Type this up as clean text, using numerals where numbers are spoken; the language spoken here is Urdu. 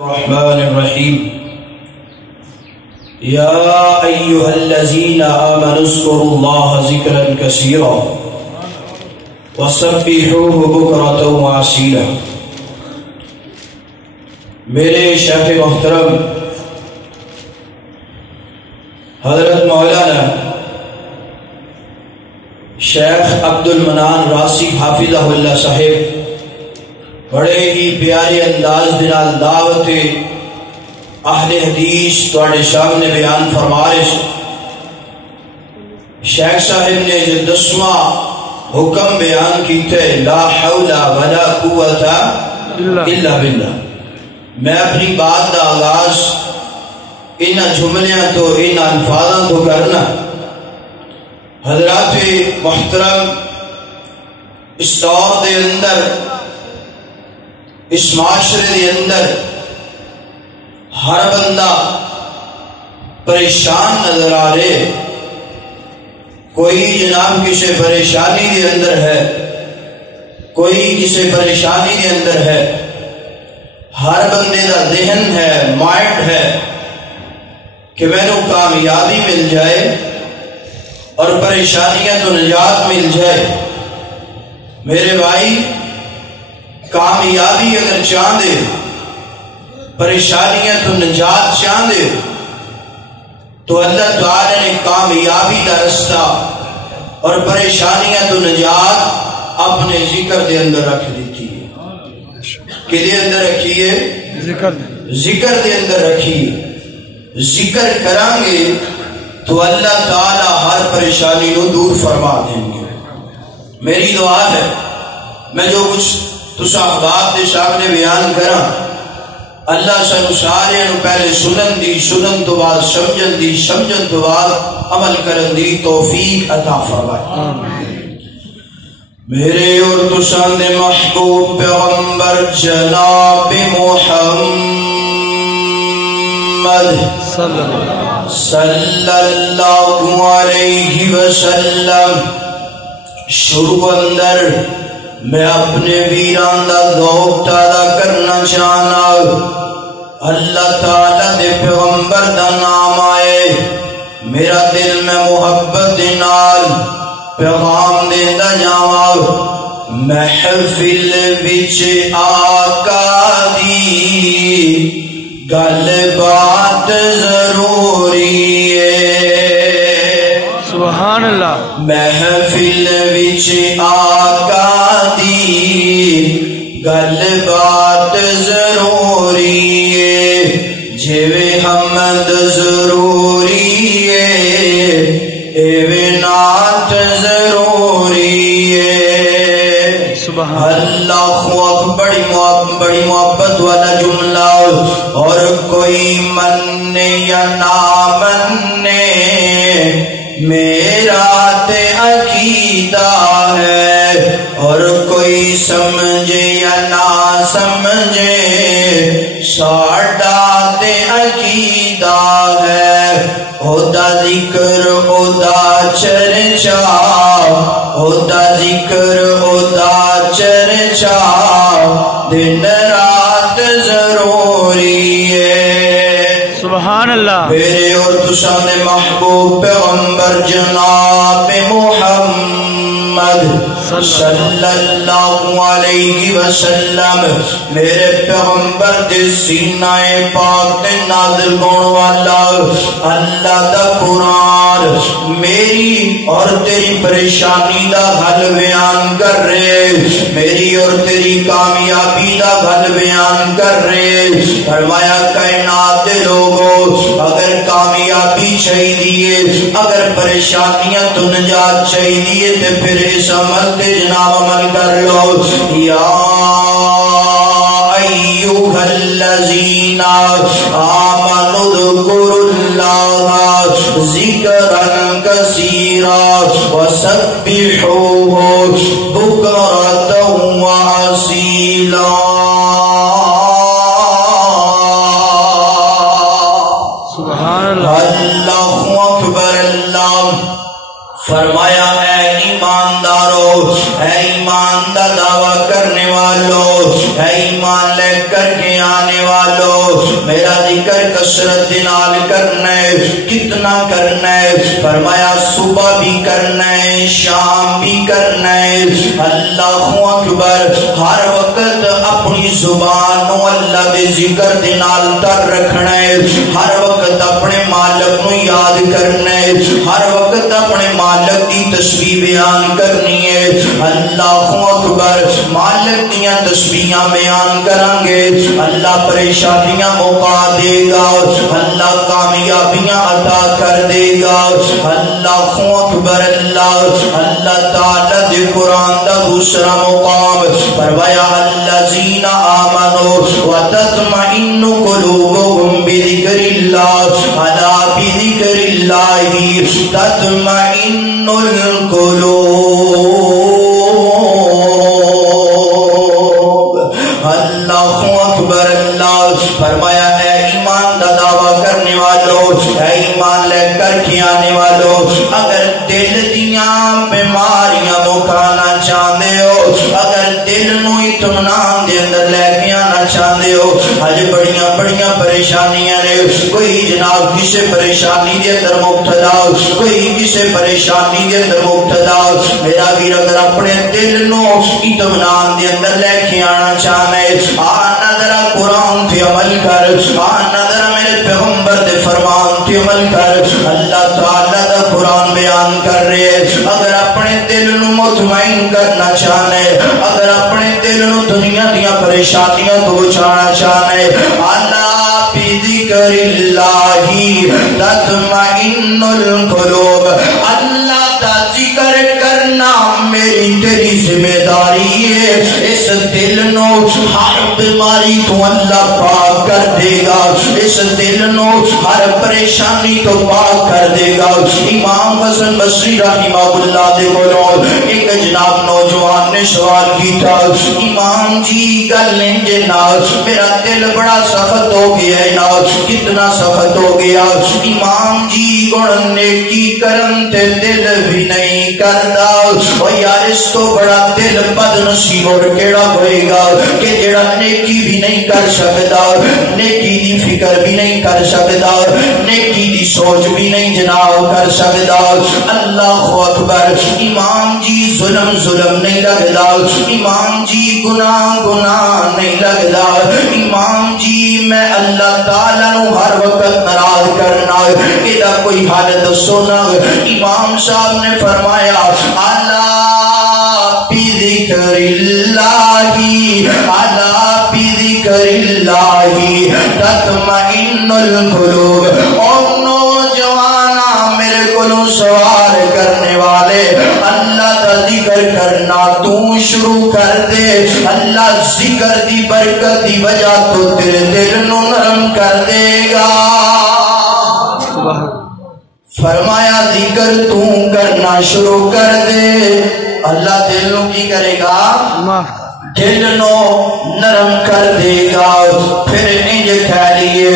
الرحمن الرحیم یا ایہا الذین آمنوا اذکروا اللہ ذکرا کثیرا وسبحوہ بکرۃ وعشیا۔ میرے شیخ محترم حضرت مولانا شیخ عبد المنان راسی حافظہ اللہ صاحب بڑے ہی پیارے انداز دنال دعوت اہل حدیث تواڈے سامنے بیان فرما رہے ہیں۔ شیخ صاحب نے جو 10واں حکم بیان کیتے لا حول ولا قوت الا باللہ، میں اپنی بات دا آغاز ان جملیاں تو ان الفاظاں تو کرنا۔ حضرات محترم، اس دور دے اندر، اس معاشرے دے اندر ہر بندہ پریشان نظر آ رہے، کوئی جناب کسی پریشانی دے اندر ہے، کوئی کسی پریشانی دے اندر ہے۔ ہر بندے دا ذہن ہے، مائنڈ ہے کہ مینوں کامیابی مل جائے اور پریشانیاں تو نجات مل جائے۔ میرے بھائی، کامیابی اگر چاہتے، پریشانیاں تو نجات چاہتے، تو اللہ تعالی نے کامیابی کا رستہ اور پریشانیاں تو نجات اپنے ذکر دے اندر رکھ دیتی ہے۔ کدے اندر رکھی ہے؟ ذکر دے اندر رکھی ہے۔ ذکر کریں گے تو اللہ تعالی ہر پریشانی کو دور فرما دیں گے۔ میری دعا ہے، میں جو کچھ تسا احباب دے سامنے بیان کرا، اللہ سانو سارے نو پہلے سنن دی، سنن تو بعد سمجھن دی، سمجھن تو بعد عمل کرن دی توفیق عطا فرمائے۔ میرے اور تساں دے محبوب پیغمبر جناب محمد صلی اللہ علیہ وسلم شروع اندر میں اپنے ویران دا ذوق تازہ کرنا چاہنا۔ اللہ تعالیٰ دے پیغمبر دا نام آئے، میرا دل میں محبت دے نال پیغام دیندا جاواں۔ محفل وچ آقا دی گل بات ضروری ہے، سبحان اللہ۔ محفل وچ آقا دی گل بات ضروری ہے، جویں حمد ضروری ہے ایویں نعت ضروری ہے۔ اللہ بڑی محبت والا جملہ، اور کوئی مننے یا نہ مننے میرا تے عقیدہ ہے، اور کوئی سمجھے یا نہ سمجھے ساڈا تے عقیدہ ہے۔ اودا ذکر اودا چرچا، اودا ذکر اودا چرچا دن رات ضروری ہے۔ سبحان اللہ۔ میرے اور تساں دے محبوب پیغمبر جناب محمد صلی اللہ علیہ وسلم، میرے پیغمبر دے سینہ پاک تے نازل ہون والا اللہ دا قرآن میری اور تیری پریشانی دا حل بیان کر رہے، میری اور تیری کامیابی دا حل بیان کر رہے۔ فرمایا کائنات دے لوگوں، اگر کامیابی چاہیے، اگر پریشانیاں تو نجات چاہیے، تے پھر اس عمل تے جناب عمل کر لو۔ یا ایھا الذین آمنوا اذکروا اللہ ذکرا کثیرا وسبحوہ بکرۃ وعصیلا۔ سبحان اللہ۔ اللہ اکبر۔ اللہ فرمایا اے ایماندارو، اے ایمان دا دعویٰ کرنے والو، اے ایمان لے کر کے آنے والو، میرا ذکر کثرت نال کرنا ہے. کتنا کرنا ہے؟ فرمایا صبح بھی کرنا ہے، شام بھی کرنا ہے. اللہ اکبر. ہر وقت اپنی زبان نو اللہ دے ذکر دے نال تر رکھنا ہے. ہر وقت اپنے مالک نو یاد کرنا ہے. ہر وقت اپنے مالک دی تسبیح بیان کرنی ہے. اللہ اکبر. مالک دیاں تسبیحاں بیان کریں گے، اللہ پریشانیاں مکا دے گا، اللہ کامیابیاں عطا کر دے گا. اللہ اکبر. اللہ تعالی دے قرآن دا دوسرا مقام فرمایا الذین آمنوا وتطمئن قلوبهم بذکر اللہ، الا بذکر اللہ تطمئن القلوب. اللہ اکبر. اللہ فرمایا اے ایمان کا دعویٰ کرنے والوں، اے ایمان لے کر کے آنے والوں، اگر دل دیاں بیماریاں مکانا چاہتے ہو، اگر دل نو اطمینان دے اندر لے کے آنا چاہتے ہو، اج بڑیاں بڑیاں پریشانیاں نے، کوئی جناب کسی پریشانی دے اندر مبتلا، کوئی کسی پریشانی دے اندر مبتلا. میرا ویر اگر اپنے دل نو اطمینان دے اندر لے کے آنا چاہنا ہے، آنا ذرا قرآن پہ عمل کر، آنا ذرا میرے پیغمبر دے فرمان پہ عمل کر. اللہ تعالیٰ دا قرآن بیان کر رہے. اگر اپنے دل نو مطمئن کرنا چاہنا ہے، اگر اپنے دل نو دنیا دیا پریشانیاں تو بچانا چاہنا ہے، اللہ بذکر اللہ تطمئن القلوب. اللہ دا ذکر کرنا میری تیری ذمہ داری ہے. اس دل نو ہر بیماری تو اللہ پاک کر دے گا، اس دل نو ہر پریشانی تو پاک کر دے گا. امام حسن بصری رحمہ اللہ دے کولوں ایک جناب نوجوان نے سوال کیتا، امام جی گل جناب میرا دل بڑا سخت ہو گیا ہے نا. کتنا سخت ہو گیا؟ امام جی گن نیکی کرن تے دل بھی نہیں کردا. او یار اس تو بڑا دل بد نصیب اور کیڑا ہوئے گا کہ جڑا نیکی بھی نہیں کر سکتا، نیکی دی فکر بھی نہیں کر سکتا، نیکی دی سوچ بھی نہیں جناب کر سکتا. اللہ اکبر. امام جی ظلم ظلم نہیں لگتا، امام جی گناہ گناہ نہیں لگتا، امام جی میں اللہ تعالیٰ نو ہر وقت ناراض کرنا، یہ کوئی حال دسو نا. امام صاحب نے فرمایا اللہ بذکر اللہ، اللہ بذکر اللہ تطمئن القلوب. اور نوجوانا میرے کو سوال کرنے والے، اللہ کا ذکر کرنا تو شروع کر دے. اللہ ذکر دی برکت دی وجہ تو تیرے دل نو نرم کر دے گا. فرمایا ذکر تو کرنا شروع کر دے، اللہ دل نو کی کرے گا؟ دل نو نرم کر دے گا. پھر انج کہہ لیے